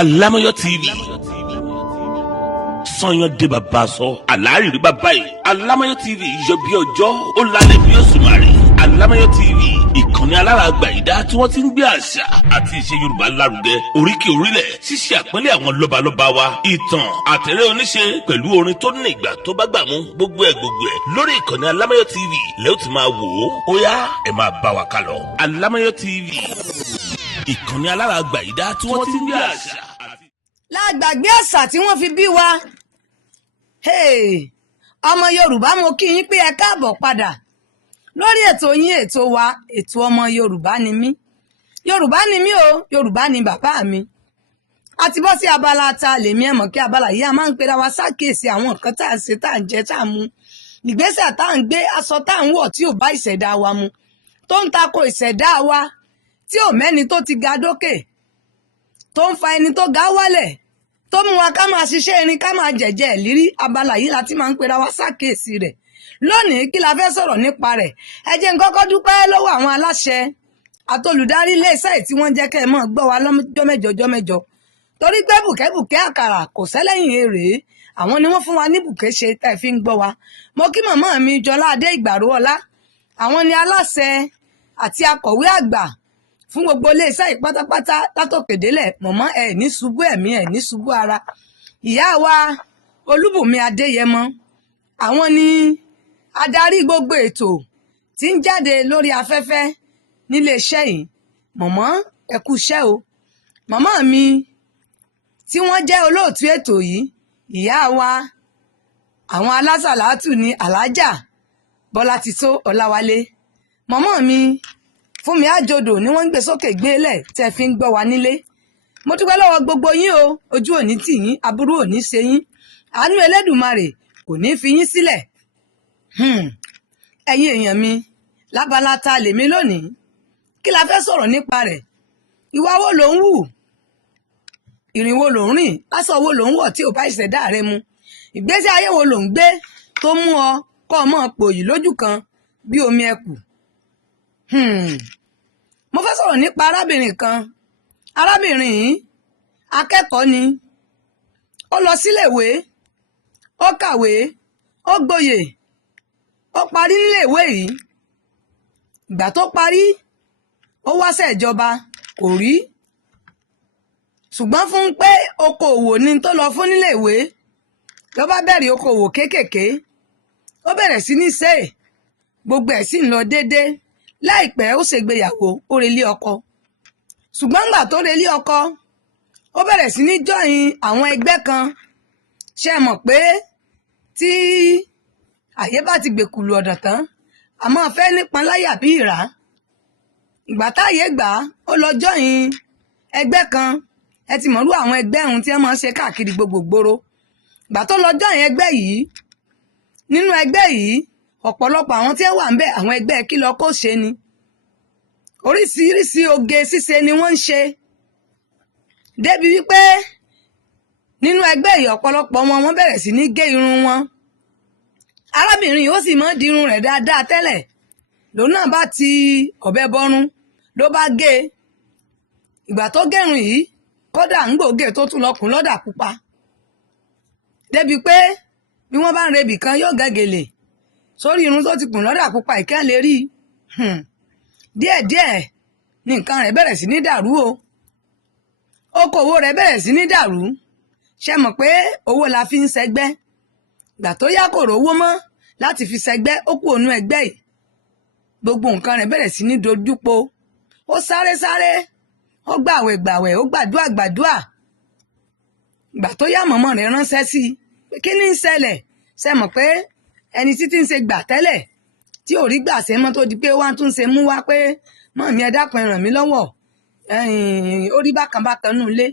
Alámọ̀yọ́ TV sọyàn dé bàbá sọ àlárìrí bàbá yìí. Alámọ̀yọ́ TV yọ bí ọjọ́ ó lálẹ́ bí òṣùmàrè. Alámọ̀yọ́ TV ìkànnì alárágbà ìdá tí wọ́n ti ń gbé àṣà àti ìṣe Yorùbá lárugẹ, oríkì orílẹ̀, ṣíṣe àpọ́nlé àwọn lọ́balọ́ba wa, ìtàn àtẹ̀rẹ́ oníṣe pẹ̀lú orin tó ní ìgbà tó bá gbà mú, gbogbo ẹ̀ lórí ìkànnì Alámọ̀yọ́ TV lẹ́yìn tí máa wò ó yá ẹ máa bá wa kálọ. Alámọ̀yọ́ TV ìkànnì alárágbà ìdá tí wọ́n ti ń gbé àṣà. lágbàgbé àṣà tí wọ́n fi bí wa. Ọmọ Yorùbá, mo kí yín pé ẹ káàbọ̀ padà lórí ètò yín, ètò wa, ètò ọmọ Yorùbá ni mí. Yorùbá ni mí o, Yorùbá ni bàbá mi. A ti bọ́ sí abala ta lèmi, ẹ mọ̀ kí abala yìí a máa ń pera wa ṣàkíyèsí àwọn nǹkan tá à ń ṣe, tá à ń jẹ, tá à ń mu, ìgbésẹ̀ tá à ń gbé, aṣọ tá à ń wọ̀ tí ò bá ìṣẹ̀dá wa mu, tó ń tako ìṣẹ̀dá wa, tí ò mẹ́ni tó ti ga dókè, tó ń fa ẹni tó ga wálẹ̀, tó mú wa ká máa ṣiṣẹ́ irin, ká máa jẹ̀jẹ̀ ìlírí. Abala yìí la ti máa ń pera wa ṣàkíyèsí rẹ̀. Lónìí kí la fẹ́ sọ̀rọ̀ nípa rẹ̀? Ẹ jẹ́ n kọ́kọ́ dúpẹ́ lọ́wọ́ àwọn aláṣẹ àtolùdarí iléeṣẹ́ tí wọ́n jẹ́ kẹ́ ẹ máa gbọ́ wa lọ́jọ́ mẹ́jọ, torí pé bùkẹ́bùkẹ́ àkàrà kò sẹ́lẹ̀yìn èrè. Àwọn ni wọ́n fún wa ní bùkẹ́ ṣe tá ẹ fi ń gbọ́ wa. Mo kí màmá mi Jọlá Adé Ìgbàrú Ọlá, àwọn ni aláṣẹ àti akọ̀wé àgbà fún gbogbo iléeṣẹ́ yìí pátápátá látòkèdélẹ̀. Mọ̀mọ́ ẹ ní ṣubú ẹ̀mí, ẹ ní ṣubú ara. Ìyá wa Olúbùnmi Adéyẹmọ, àwọn ni adarí gbogbo ètò tí ń jáde lórí afẹ́fẹ́ níléeṣẹ́ yìí. Mọ̀mọ́ ẹ kú iṣẹ́ o. Màmá mi tí wọ́n jẹ́ olóòtú ètò yìí, ìyá wa àwọn alásàlátù ní Alájà Bọ́látitó Ọláwálé. Màmá mi Fúnmi Àjòdò ni wọ́n ń gbé sókè gbélẹ̀ tẹ́ fi ń gbọ́ wa nílé. Mo dúpẹ́ lọ́wọ́ gbogbo yín o, ojú òní tì yín, aburú òní ṣe yín, àánú Elédùmarè kò ní fi yín sílẹ̀. Ẹ̀yin èèyàn mi, lábala ta lèmi lónìí, kí la fẹ́ sọ̀rọ̀ nípa rẹ̀? Ìwà wo ló ń hù? Ìrìn wo ló ń rìn? Aṣọ wo ló ń wọ̀ tí ò bá ìṣẹ̀dá rẹ mu? Ìgbésí ayé wo ló ń gbé tó mú ọ kọ́ ọmọ pòyì lójú kan bí omi ẹkù? Mo fẹ́ sọ̀rọ̀ nípa arábìnrin kan. Arábìnrin yìí akẹ́kọ̀ọ́ ni. Ó lọ síléèwé, ó kàwé, ó gboyè, ó parí níléèwé yìí. Ìgbà tó parí, ó wáṣẹ́ ìjọba, kò rí. Ṣùgbọ́n fún pé okòòwò ni tó lọ fún níléèwé, ló bá bẹ̀rẹ̀ okòòwò kéékèèké. Ó bẹ̀rẹ̀ sí ní ṣe, gbogbo ẹ̀ sì ń lọ déédéé. Láìpẹ́ ó ṣègbéyàwó, ó relé ọkọ. Ṣùgbọ́n ńgbà tó relé ọkọ, ó bẹ̀rẹ̀ sí ní jọyìn àwọn ẹgbẹ́ kan. Ṣé ẹ mọ̀ pé tí àyè bá ti gbèkùlù ọ̀dọ̀ tán, a máa fẹ́ nípọn láyà bí ìrá. Ìgbà táyé gbà ó lọ jọyìn ẹgbẹ́ kan. Ẹ ti mọ̀rú àwọn ẹgbẹ́ ohun tí wọ́n máa ń ṣe káàkiri gbogbo gbòòrò. Ìgbà tó lọ jọyìn ẹgbẹ́ yìí, nínú ẹgbẹ́ yìí ọ̀pọ̀lọpọ̀ àwọn tí wọ́n wà ń bẹ̀, àwọn ẹgbẹ́ kí lọ kó ṣe ni. Oríṣiríṣi oge ṣíṣe ni wọ́n ń ṣe. Débi wípé nínú ẹgbẹ́ yìí ọ̀pọ̀lọpọ̀ wọ́n bẹ̀rẹ̀ sí ní gé irun wọn. Arábìnrin yìí ó sì máa ń di irun rẹ̀ dáadáa tẹ́lẹ̀. Lòun náà bá ti ọ̀bẹ bọ́rún ló bá gé. Ìgbà tó gẹ̀rùn yìí, kódà ń gbòógè tó tún lọkùn lọ́dà pupa. Débi pé bí wọ́n bá ń rebì kan yóò gẹ́gẹ̀lè sórí irun tó ti kùn lọ́dà pupa ìkẹ́ lè rí. Díẹ̀díẹ̀ ni nǹkan rẹ̀ bẹ̀rẹ̀ sí ní dàrú o. Okòwò rẹ̀ bẹ̀rẹ̀ sí ní dàrú. Ṣé mọ̀ pé owó la fi ń ṣẹgbẹ́? Ìgbà tó yá kò rówó mọ́ láti fi ṣẹgbẹ́, ó kú ònú ẹgbẹ́ yìí. Gbogbo nǹkan rẹ̀ bẹ̀rẹ̀ sí ní dojúpo. Ó sáré, ó gbàwẹ̀, ó gbàdúà. Ìgbà tó yá mọ̀mọ́ rẹ̀ ránṣẹ́ sí i pé kí ni ń ṣẹlẹ̀? Ṣé mọ̀ pé ẹni títí ń ṣe gbà tẹ́lẹ̀ tí ò rí gbà ṣe mọ́ tó di pé wá tún ṣe mú wá pé mọ́ mi ẹ dákun ẹ ràn mí lọ́wọ́, ó rí bákan nù ilé.